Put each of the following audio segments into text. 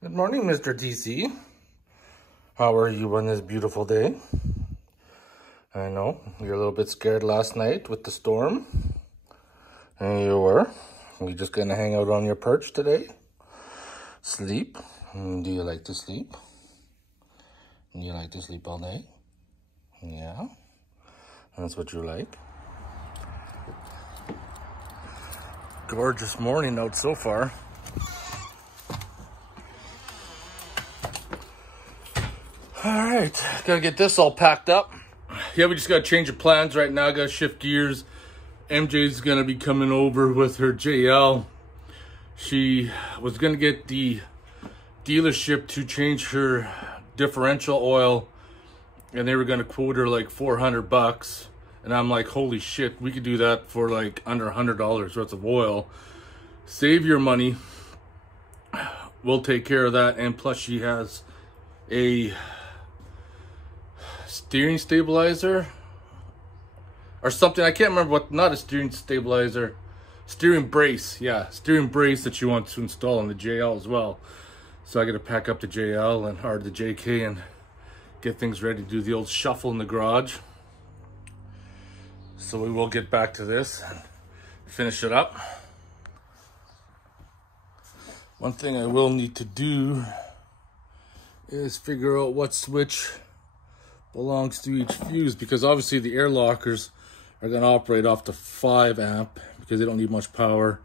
Good morning, Mr. TC. How are you on this beautiful day? I know you're a little bit scared last night with the storm. And you were. You're just gonna hang out on your perch today? Sleep? Do you like to sleep? Do you like to sleep all day? Yeah? That's what you like? Gorgeous morning out so far. All right, gotta get this all packed up. Yeah, we just gotta change the plans right now. Gotta shift gears. MJ's gonna be coming over with her JL. She was gonna get the dealership to change her differential oil, and they were gonna quote her like $400. And I'm like, holy shit, we could do that for like under $100 worth of oil. Save your money. We'll take care of that. And plus, she has a steering stabilizer or something. I can't remember what, not a steering stabilizer, steering brace. Yeah, steering brace that she wants to install on the JL as well. So I got to pack up the JL or the JK and get things ready to do the old shuffle in the garage. So we will get back to this and finish it up. One thing I will need to do is figure out what switch belongs to each fuse, because obviously the air lockers are going to operate off the 5 amp because they don't need much power.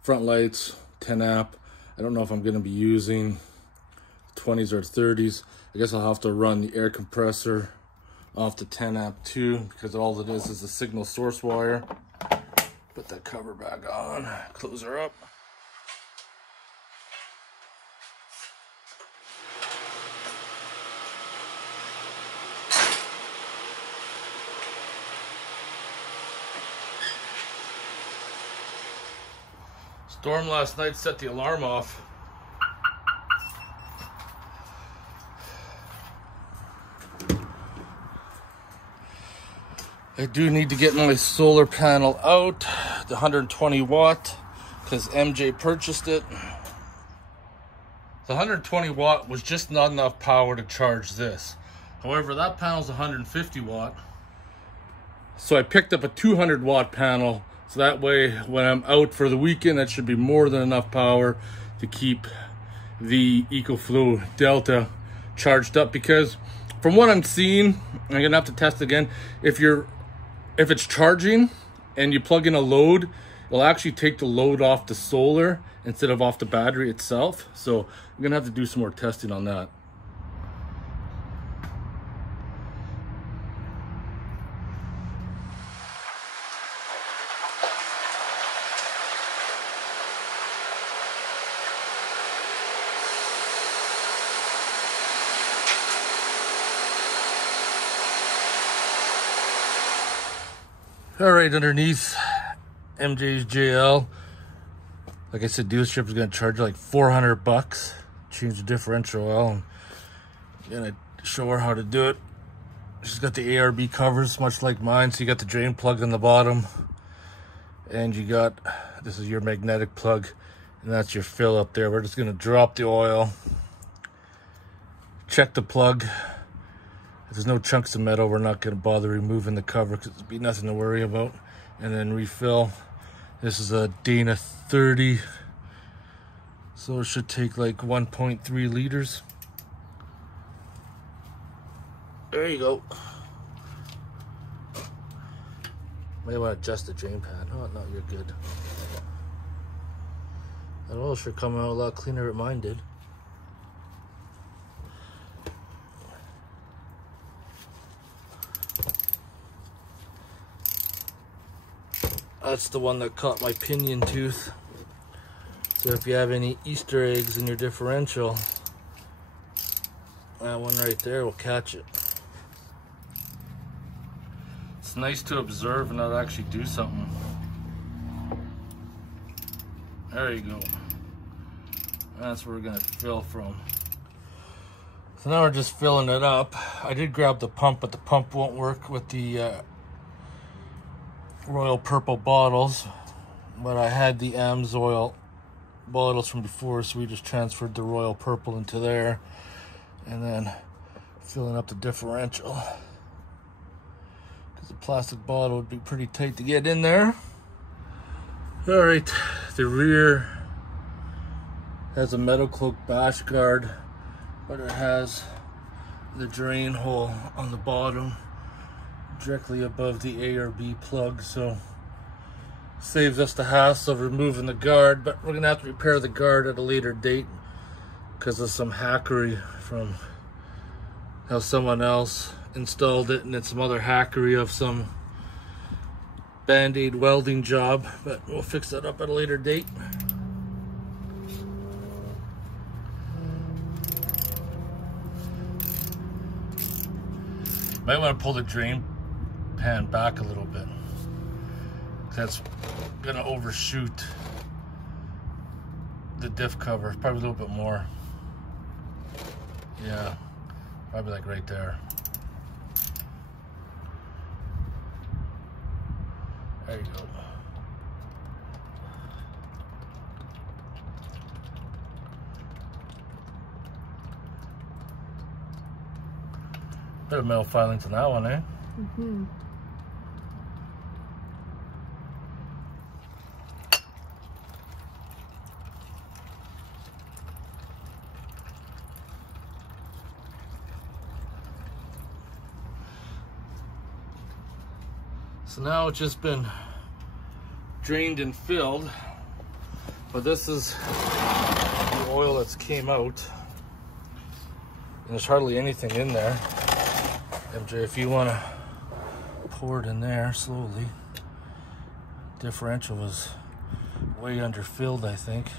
Front lights 10 amp. I don't know if I'm going to be using 20s or 30s. I guess I'll have to run the air compressor off the 10 amp too, because all it is a signal source wire. Put that cover back on, close her up. Storm last night set the alarm off. I do need to get my solar panel out, the 120 watt, because MJ purchased it. The 120 watt was just not enough power to charge this. However, that panel's 150 watt. So I picked up a 200 watt panel. So that way, when I'm out for the weekend, that should be more than enough power to keep the EcoFlow Delta charged up. Because from what I'm seeing, I'm gonna have to test again. If it's charging and you plug in a load, it'll actually take the load off the solar instead of off the battery itself. So I'm gonna have to do some more testing on that. All right, underneath MJ's JL, like I said, dealership is going to charge like $400. Change the differential oil. I'm going to show her how to do it. She's got the ARB covers, much like mine. So you got the drain plug on the bottom, and you got, this is your magnetic plug, and that's your fill up there. We're just going to drop the oil, check the plug. If there's no chunks of metal, we're not going to bother removing the cover because it'll be nothing to worry about. And then refill. This is a Dana 30, so it should take like 1.3 liters. There you go. May want to adjust the drain pad. Oh, no, you're good. That oil should come out a lot cleaner than mine did. That's the one that caught my pinion tooth. So if you have any Easter eggs in your differential, that one right there will catch it. It's nice to observe and not actually do something. There you go. That's where we're gonna fill from. So now we're just filling it up. I did grab the pump, but the pump won't work with the Royal Purple bottles, but I had the AMSOIL bottles from before, so we just transferred the royal purple into there, and then filling up the differential, because the plastic bottle would be pretty tight to get in there. All right, the rear has a Metal Cloak bash guard, but it has the drain hole on the bottom directly above the A or B plug, so saves us the hassle of removing the guard. But we're gonna have to repair the guard at a later date because of some hackery from how someone else installed it, and then some other hackery of some band-aid welding job, but we'll fix that up at a later date. Might want to pull the drain pan back a little bit. That's gonna overshoot the diff cover, probably a little bit more. Yeah, probably like right there. There you go. Bit of metal filings on that one, eh? Mm-hmm. So now it's just been drained and filled, but this is the oil that's came out, and there's hardly anything in there. MJ, if you want to pour it in there slowly. Differential was way underfilled, I think.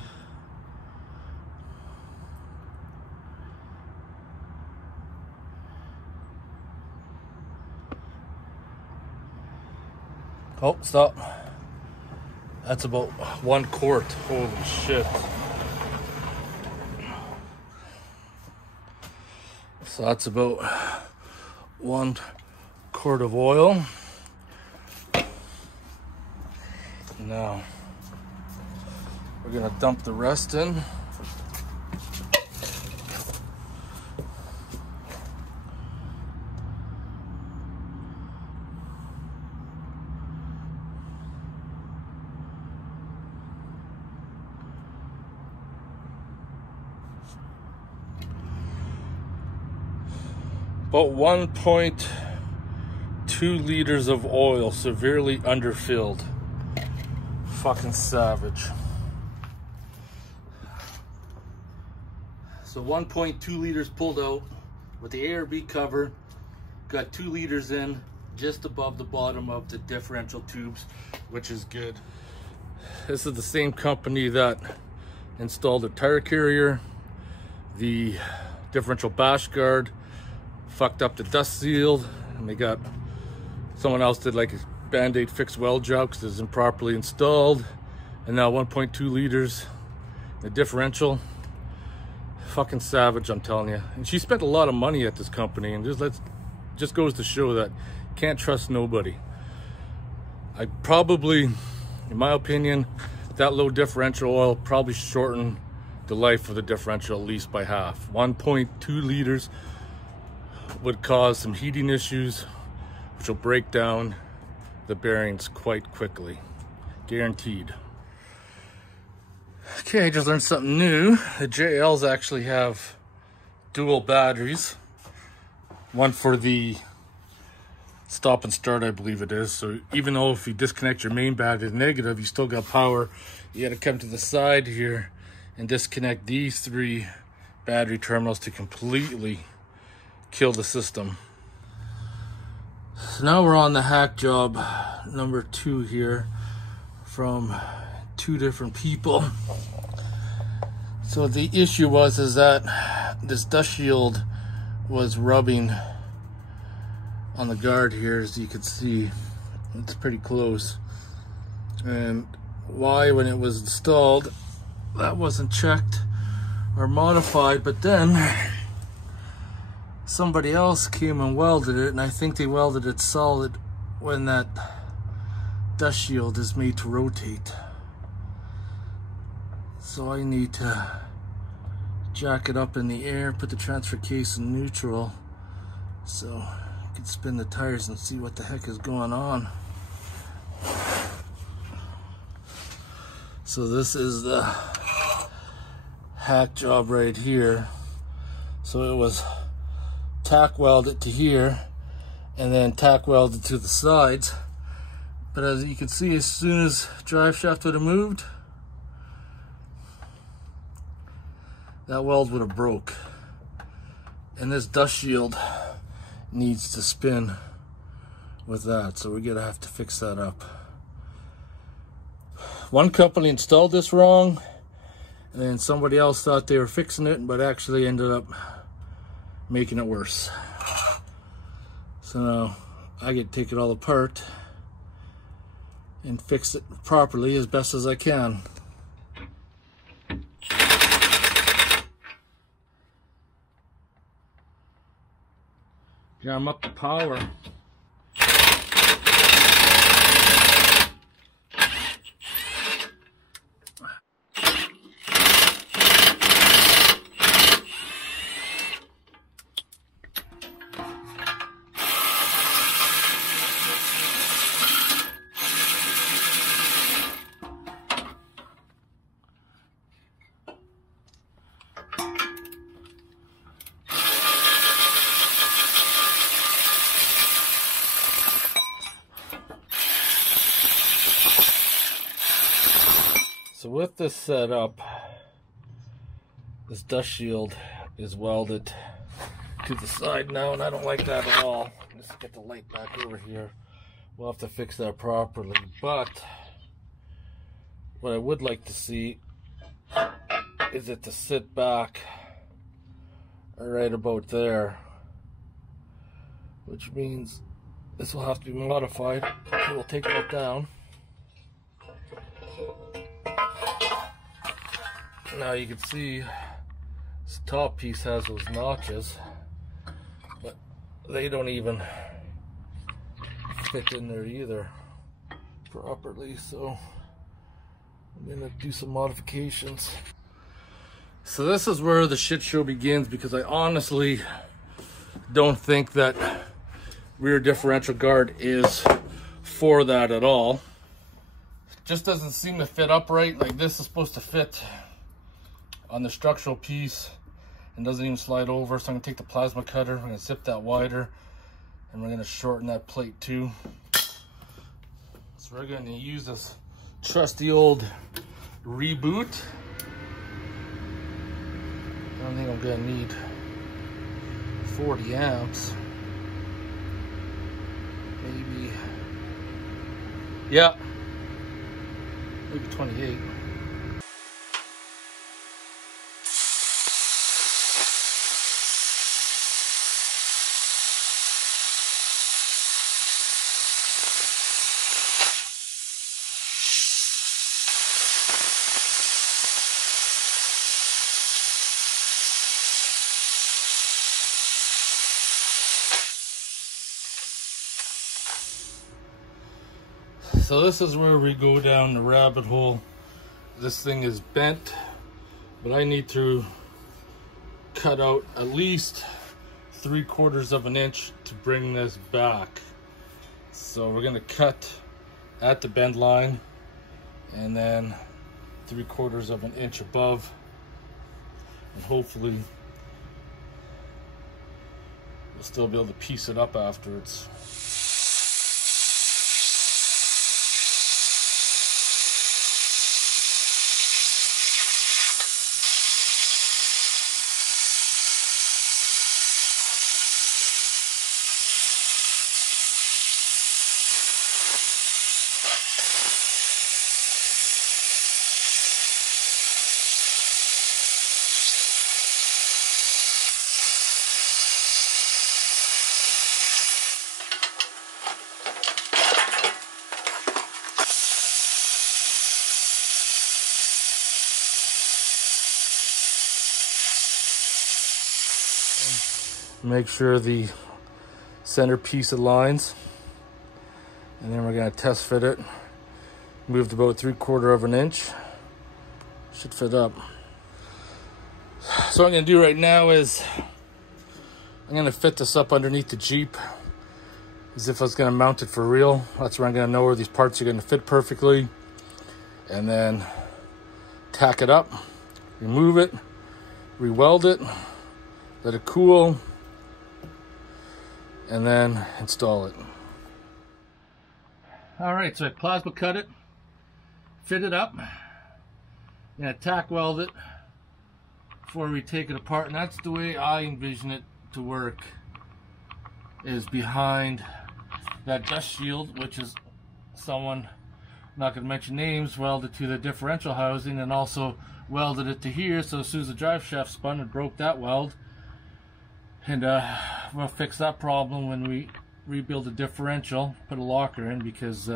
Oh, stop. That's about 1 quart. Holy shit. So that's about 1 quart of oil. Now, we're gonna dump the rest in. About 1.2 liters of oil, severely underfilled. Fucking savage. So 1.2 liters pulled out with the A or B cover. Got 2 liters in just above the bottom of the differential tubes, which is good. This is the same company that installed the tire carrier, the differential bash guard, fucked up the dust seal, and they got someone else did like a band-aid fixed weld job because it was improperly installed, and now 1.2 liters the differential. Fucking savage, I'm telling you. And she spent a lot of money at this company, and just goes to show that can't trust nobody. I probably, in my opinion, that low differential oil probably shortened the life of the differential at least by half. 1.2 liters would cause some heating issues, which will break down the bearings quite quickly, guaranteed. Okay, I just learned something new. The JLs actually have dual batteries, one for the stop and start, I believe it is. So even though if you disconnect your main battery to negative, you still got power. You got to come to the side here and disconnect these 3 battery terminals to completely kill the system. So now we're on the hack job number 2 here from 2 different people. So the issue was that this dust shield was rubbing on the guard here, as you can see. It's pretty close. And why, when it was installed, that wasn't checked or modified, but then somebody else came and welded it, and I think they welded it solid when that dust shield is made to rotate. So I need to jack it up in the air, put the transfer case in neutral so I can spin the tires and see what the heck is going on. So this is the hack job right here. So it was tack welded to here and then tack welded to the sides. But as you can see, as soon as drive shaft would have moved, that weld would have broke. And this dust shield needs to spin with that, so we're gonna have to fix that up. One company installed this wrong, and then somebody else thought they were fixing it, but actually ended up making it worse. So now I get to take it all apart and fix it properly as best as I can. Jam up the power. So with this setup, this dust shield is welded to the side now, and I don't like that at all. Let's get the light back over here. We'll have to fix that properly. But what I would like to see is it to sit back right about there, which means this will have to be modified. We'll take that down. Now you can see this top piece has those notches, but they don't even fit in there either properly, so I'm gonna do some modifications. So this is where the shit show begins, because I honestly don't think that rear differential guard is for that at all. It just doesn't seem to fit upright. Like, this is supposed to fit on the structural piece and doesn't even slide over. So I'm gonna take the plasma cutter, I'm gonna zip that wider, and we're gonna shorten that plate too. So we're gonna use this trusty old Reboot. I don't think I'm gonna need 40 amps. Maybe, yeah, maybe 28. So this is where we go down the rabbit hole. This thing is bent, but I need to cut out at least 3/4 of an inch to bring this back. So we're gonna cut at the bend line and then 3/4 of an inch above, and hopefully we'll still be able to piece it up afterwards. Make sure the centerpiece aligns, and then we're going to test fit it. Moved about 3/4 of an inch. Should fit up. So what I'm going to do right now is I'm going to fit this up underneath the Jeep as if I was going to mount it for real. That's where I'm going to know where these parts are going to fit perfectly. And then tack it up, remove it, re-weld it, let it cool, and then install it. Alright, so I plasma cut it, fit it up, and tack weld it before we take it apart. And that's the way I envision it to work, is behind that dust shield, which is someone, not going to mention names, welded to the differential housing and also welded it to here. So as soon as the drive shaft spun, it broke that weld. And we'll fix that problem when we rebuild the differential, put a locker in, because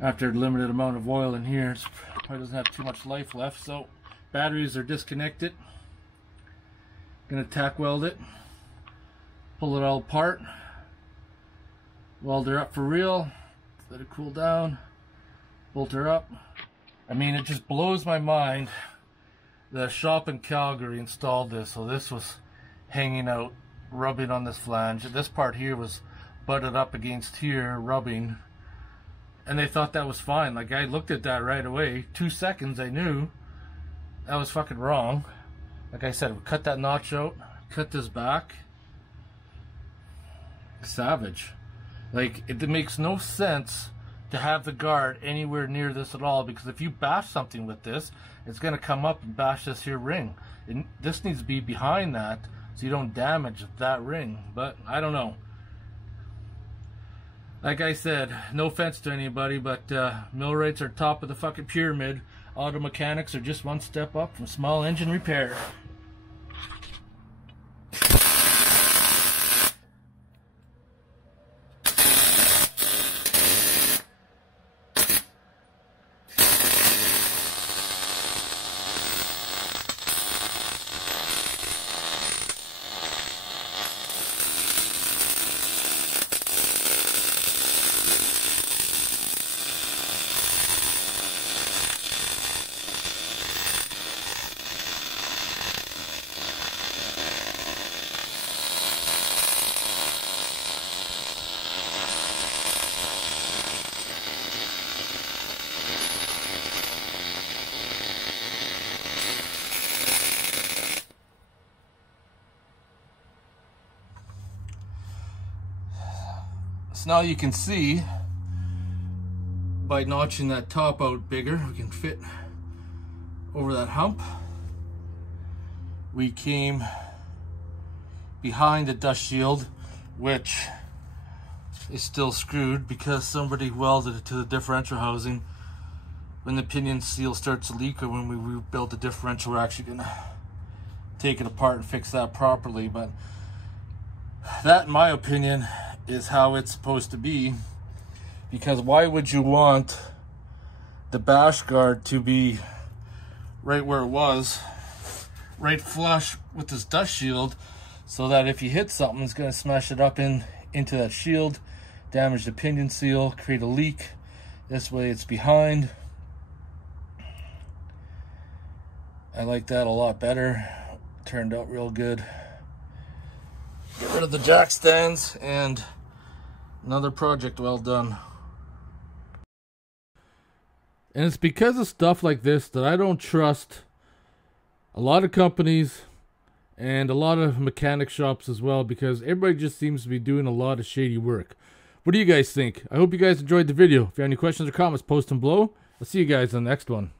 after a limited amount of oil in here, it probably doesn't have too much life left. So batteries are disconnected. Gonna tack weld it, pull it all apart, weld her up for real, let it cool down, bolt her up. I mean, it just blows my mind. The shop in Calgary installed this, so this was hanging out, rubbing on this flange. This part here was butted up against here, rubbing, and they thought that was fine. Like, I looked at that right away. 2 seconds, I knew that was fucking wrong. Like I said, we cut that notch out, cut this back. Savage. Like, it makes no sense to have the guard anywhere near this at all, because if you bash something with this, it's going to come up and bash this here ring. And this needs to be behind that so you don't damage that ring. But I don't know. Like I said, no offense to anybody, but millwrights are top of the fucking pyramid. Auto mechanics are just one step up from small engine repair. So now you can see, by notching that top out bigger, we can fit over that hump. We came behind the dust shield, which is still screwed because somebody welded it to the differential housing. When the pinion seal starts to leak, or when we rebuild the differential, we're actually gonna take it apart and fix that properly. But that, in my opinion, is how it's supposed to be, because why would you want the bash guard to be right where it was, right flush with this dust shield, so that if you hit something, it's going to smash it up into that shield, damage the pinion seal, create a leak. This way it's behind. I like that a lot better. Turned out real good. Get rid of the jack stands, and another project well done. And it's because of stuff like this that I don't trust a lot of companies and a lot of mechanic shops as well, because everybody just seems to be doing a lot of shady work. What do you guys think? I hope you guys enjoyed the video. If you have any questions or comments, post them below. I'll see you guys on the next one.